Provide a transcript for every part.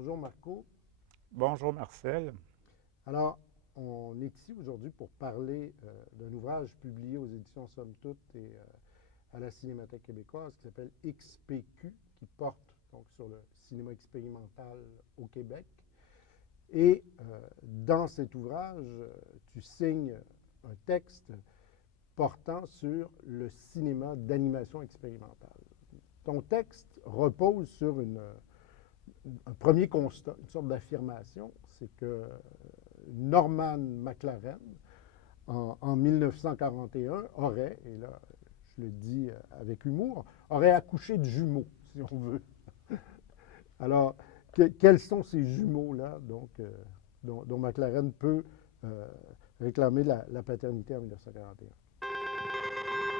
Bonjour Marco. Bonjour Marcel. Alors, on est ici aujourd'hui pour parler d'un ouvrage publié aux éditions Somme Toute et à la Cinémathèque québécoise qui s'appelle XPQ, qui porte donc sur le cinéma expérimental au Québec. Et dans cet ouvrage, tu signes un texte portant sur le cinéma d'animation expérimentale. Ton texte repose sur un premier constat, une sorte d'affirmation, c'est que Norman McLaren, en 1941, aurait, et là je le dis avec humour, aurait accouché de jumeaux, si on veut. Alors, quels sont ces jumeaux-là dont McLaren peut réclamer la paternité en 1941?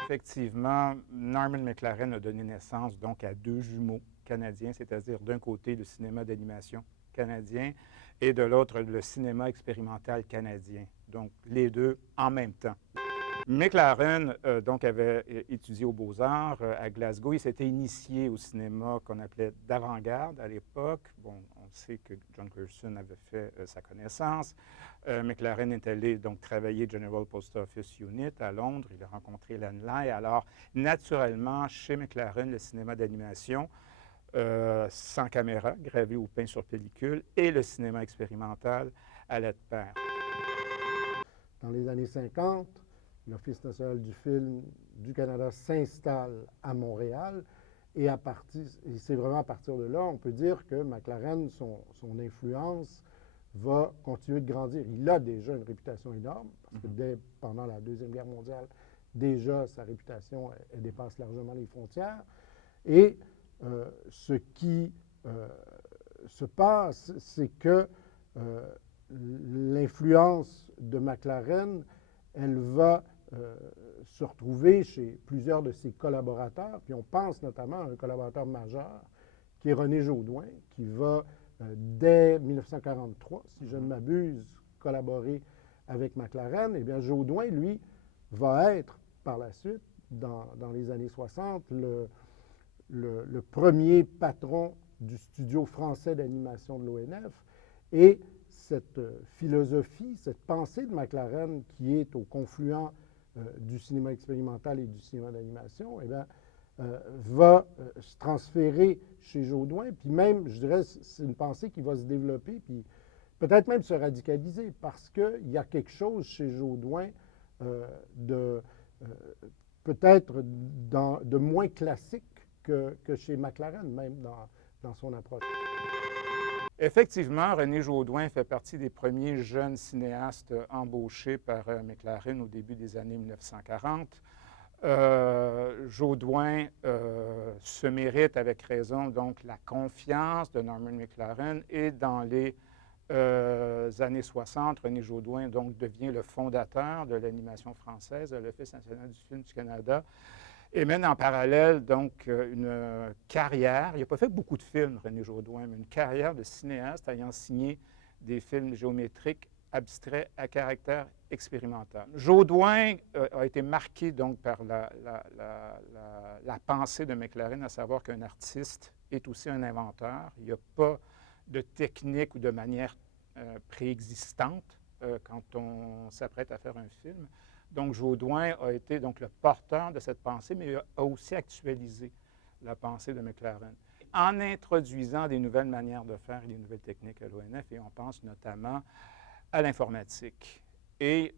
Effectivement, Norman McLaren a donné naissance donc à deux jumeaux canadiens, c'est-à-dire d'un côté le cinéma d'animation canadien et de l'autre le cinéma expérimental canadien. Donc les deux en même temps. McLaren donc avait étudié aux Beaux-Arts à Glasgow. Il s'était initié au cinéma qu'on appelait d'avant-garde à l'époque. Bon, on sait que John Grierson avait fait sa connaissance. McLaren est allé donc travailler General Post Office Unit à Londres. Il a rencontré Len Lye. Alors, naturellement, chez McLaren, le cinéma d'animation, sans caméra, gravé au pain sur pellicule, et le cinéma expérimental allaient de pair. Dans les années 50, l'Office national du film du Canada s'installe à Montréal et c'est vraiment à partir de là, on peut dire que McLaren, son influence va continuer de grandir. Il a déjà une réputation énorme, parce que pendant la Deuxième Guerre mondiale, déjà sa réputation elle dépasse largement les frontières. Et ce qui se passe, c'est que l'influence de McLaren, elle va se retrouver chez plusieurs de ses collaborateurs. Puis on pense notamment à un collaborateur majeur qui est René Jaudoin, qui va, dès 1943, si je ne m'abuse, collaborer avec McLaren. Eh bien, Jaudoin, lui, va être, par la suite, dans les années 60, le premier patron du studio français d'animation de l'ONF. Et cette philosophie, cette pensée de McLaren qui est au confluent du cinéma expérimental et du cinéma d'animation, eh bien, va se transférer chez Jaudoin, puis même, je dirais, c'est une pensée qui va se développer, puis peut-être même se radicaliser, parce qu'il y a quelque chose chez Jaudoin peut-être de moins classique que chez McLaren, même dans son approche. Effectivement, René Jaudoin fait partie des premiers jeunes cinéastes embauchés par McLaren au début des années 1940. Jaudoin se mérite avec raison donc la confiance de Norman McLaren et dans les années 60, René Jaudoin donc devient le fondateur de l'animation française, de l'Office national du film du Canada, et mène en parallèle donc une carrière. Il n'a pas fait beaucoup de films, René Jaudoin, mais une carrière de cinéaste ayant signé des films géométriques abstraits à caractère expérimental. Jaudoin a été marqué donc par la pensée de McLaren, à savoir qu'un artiste est aussi un inventeur. Il n'y a pas de technique ou de manière préexistante quand on s'apprête à faire un film. Donc, Jaudoin a été donc le porteur de cette pensée, mais a aussi actualisé la pensée de McLaren en introduisant des nouvelles manières de faire et des nouvelles techniques à l'ONF, et on pense notamment à l'informatique. Et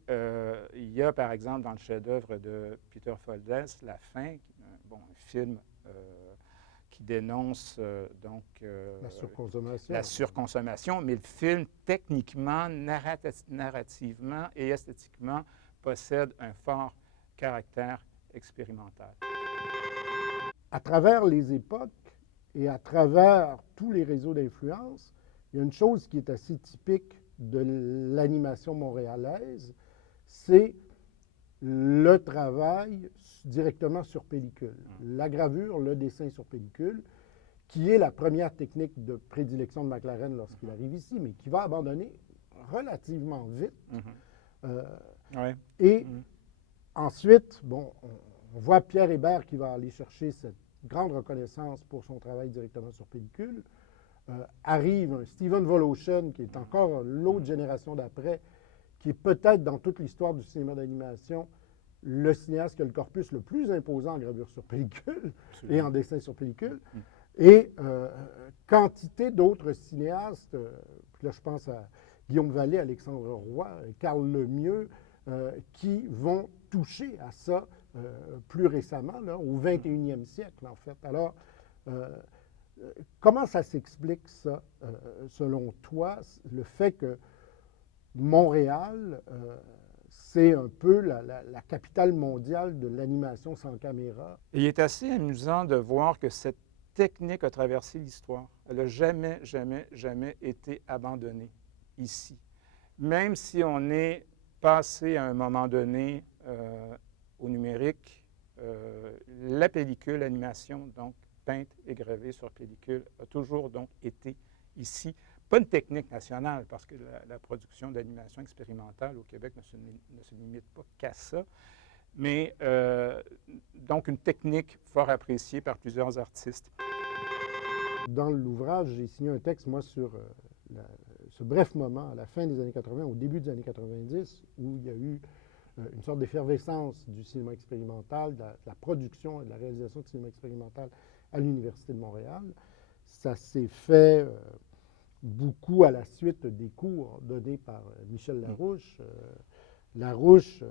il y a, par exemple, dans le chef-d'œuvre de Peter Foldes, La Fin, un film qui dénonce la surconsommation, mais le film, techniquement, narrativement et esthétiquement, possède un fort caractère expérimental. À travers les époques et à travers tous les réseaux d'influence, il y a une chose qui est assez typique de l'animation montréalaise, c'est le travail directement sur pellicule. La gravure, le dessin sur pellicule, qui est la première technique de prédilection de McLaren lorsqu'il arrive ici, mais qui va abandonner relativement vite. Et ensuite, bon, on voit Pierre Hébert qui va aller chercher cette grande reconnaissance pour son travail directement sur pellicule. arrive un Steven Voloshin, qui est encore l'autre génération d'après, qui est peut-être dans toute l'histoire du cinéma d'animation le cinéaste qui a le corpus le plus imposant en gravure sur pellicule et en dessin sur pellicule. Et quantité d'autres cinéastes, là je pense à Guillaume Vallée, Alexandre Roy, Carl Lemieux, qui vont toucher à ça plus récemment, là, au 21e siècle en fait. Alors, comment ça s'explique ça, selon toi, le fait que Montréal, c'est un peu la capitale mondiale de l'animation sans caméra? Il est assez amusant de voir que cette technique a traversé l'histoire. Elle n'a jamais, jamais, jamais été abandonnée ici. Même si on est passé à un moment donné au numérique, la pellicule, l'animation, donc peinte et gravée sur pellicule, a toujours donc été ici. Pas une technique nationale, parce que la production d'animation expérimentale au Québec ne se limite pas qu'à ça, mais donc une technique fort appréciée par plusieurs artistes. Dans l'ouvrage, j'ai signé un texte, moi, sur ce bref moment, à la fin des années 80, au début des années 90, où il y a eu une sorte d'effervescence du cinéma expérimental, de la production et de la réalisation de cinéma expérimental à l'Université de Montréal. Ça s'est fait beaucoup à la suite des cours donnés par Michel Larouche. Larouche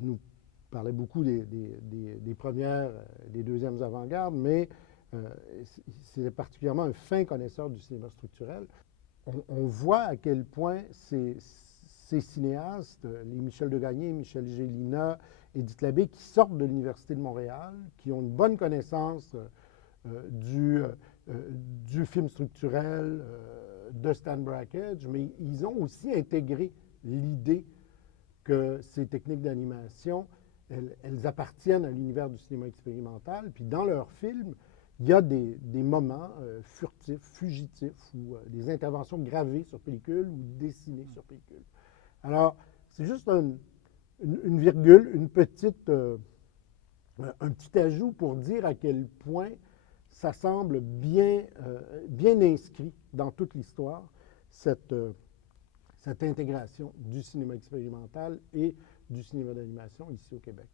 nous parlait beaucoup des premières, des deuxièmes avant-gardes, mais c'est particulièrement un fin connaisseur du cinéma structurel. On voit à quel point ces cinéastes, les Michel Degagné, Michel Gélina, Édith Labbé, qui sortent de l'Université de Montréal, qui ont une bonne connaissance du film structurel de Stan Brakhage, mais ils ont aussi intégré l'idée que ces techniques d'animation, elles appartiennent à l'univers du cinéma expérimental. Puis dans leurs films, il y a des moments furtifs, fugitifs, ou des interventions gravées sur pellicule ou dessinées sur pellicule. Alors, c'est juste une virgule, un petit ajout pour dire à quel point ça semble bien inscrit dans toute l'histoire, cette intégration du cinéma expérimental et du cinéma d'animation ici au Québec.